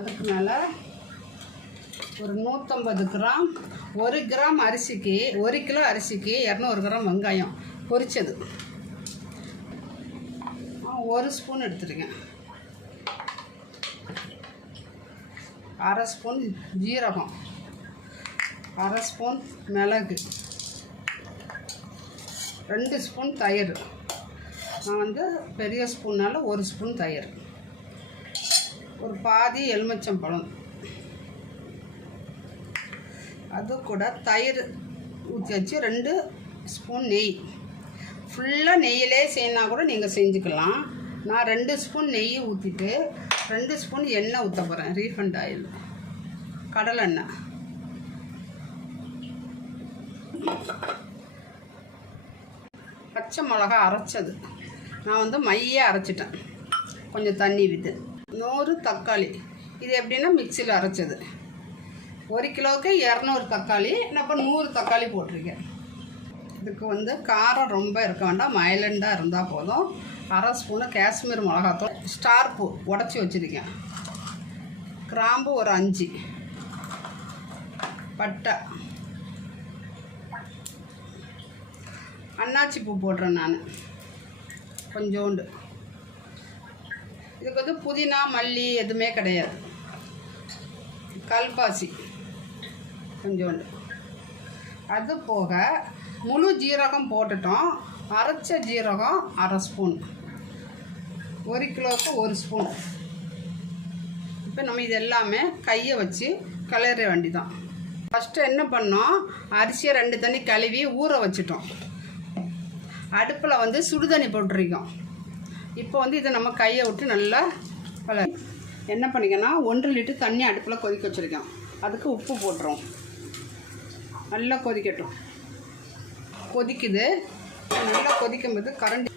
அதுக்கு மேலே ஒரு 150 கிராம், 1 கிராம் அரிசிக்கு 1 கிலோ அரிசிக்கு 200 கிராம் வெங்காயம் பொரிச்சது 1 ஸ்பூன் எடுத்துருங்க. 1/2 ஸ்பூன் ஜீரகம், 1/2 ஸ்பூன் மிளகு, 2 ஸ்பூன் தயிர். நான் வந்து பெரிய ஸ்பூனால் 1 ஸ்பூன் தயிர், ஒரு பாதி எலுமிச்சம்பழம், அது கூட தயிர் ஊற்றி வச்சு 2 ஸ்பூன் நெய். ஃபுல்லாக நெய்யிலே செய்யனா கூட நீங்கள் செஞ்சுக்கலாம். நான் 2 ஸ்பூன் நெய் ஊற்றிட்டு 2 ஸ்பூன் எண்ணெய் ஊற்ற போகிறேன், ரீஃபண்ட் ஆயில், கடலெண்ணெய். பச்சை மிளகா அரைச்சது நான் வந்து மையாக அரைச்சிட்டேன், கொஞ்சம் தண்ணி விட்டு. 100 தக்காளி, இது எப்படின்னா மிக்சியில் அரைச்சது. 1 கிலோவுக்கு 200 தக்காளி, நான் இப்போ 100 தக்காளி போட்டிருக்கேன். இதுக்கு வந்து காரம் ரொம்ப இருக்க வேண்டாம், மைலண்டாக இருந்தால் போதும். 1/2 ஸ்பூனு காஷ்மீர் மிளகாத்தூள், ஸ்டார் பூ உடச்சி வச்சுருக்கேன், கிராம்பு ஒரு 5, பட்டை, அன்னாச்சி பூ போடுறேன் நான் கொஞ்சோண்டு. இதுக்கு வந்து புதினா மல்லி எதுவுமே கிடையாது. கல்பாசி கொஞ்சோண்டு. அது போக முழு ஜீரகம் போட்டுட்டோம். அரைச்ச ஜீரகம் 1/2 ஸ்பூன், 1 கிலோவுக்கு 1 ஸ்பூன். இப்போ நம்ம இது எல்லாமே கையை வச்சு கிளற வேண்டிதான். ஃபஸ்ட்டு என்ன பண்ணோம், அரிசியை 2 தண்ணி கழுவி ஊற வச்சிட்டோம். அடுப்பில் வந்து சுடுதண்ணி போட்டிருக்கோம். இப்போ வந்து இதை நம்ம கையை விட்டு நல்லா என்ன பண்ணிக்கன்னா 1 லிட்டர் தண்ணி அடுப்பில் கொதிக்க வச்சுருக்கோம். அதுக்கு உப்பு போட்டுரும், நல்லா கொதிக்கட்டும். கொதிக்குது, நல்லா கொதிக்கும்போது கரண்டி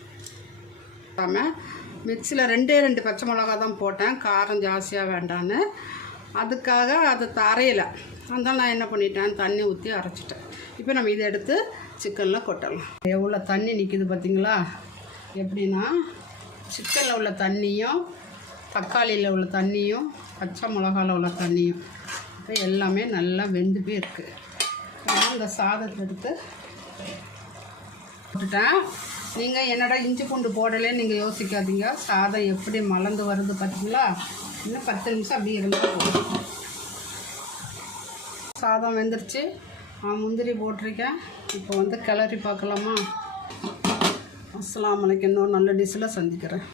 மிக்சியில் 2 பச்சை மிளகா தான் போட்டேன், காரம் ஜாஸ்தியாக வேண்டான்னு. அதுக்காக அதை அரையலை, அதனால் நான் என்ன பண்ணிட்டேன், தண்ணி ஊற்றி அரைச்சிட்டேன். இப்போ நம்ம இதை எடுத்து சிக்கனில் கொட்டலாம். எவ்வளோ தண்ணி நிற்கிது பார்த்தீங்களா? எப்படின்னா சிக்கனில் உள்ள தண்ணியும், தக்காளியில் உள்ள தண்ணியும், பச்சை மிளகாவில் உள்ள தண்ணியும் இப்போ எல்லாமே நல்லா வெந்து போய் இருக்குது. இந்த சாதத்தை எடுத்து போட்டுட்டேன். நீங்கள் என்னடா இஞ்சி பூண்டு போடலேன்னு நீங்கள் யோசிக்காதீங்க. சாதம் எப்படி மலர்ந்து வருது பார்த்தீங்களா? இன்னும் 10 நிமிஷம் அப்படி இருந்தால் போதும். சாதம் வெந்துருச்சு, முந்திரி போட்டிருக்கேன். இப்போ வந்து கிளறி பார்க்கலாமா? அஸ்ஸலாமு அலைக்கும். இன்னொரு நல்ல டிஷ்ஷில் சந்திக்கிறேன்.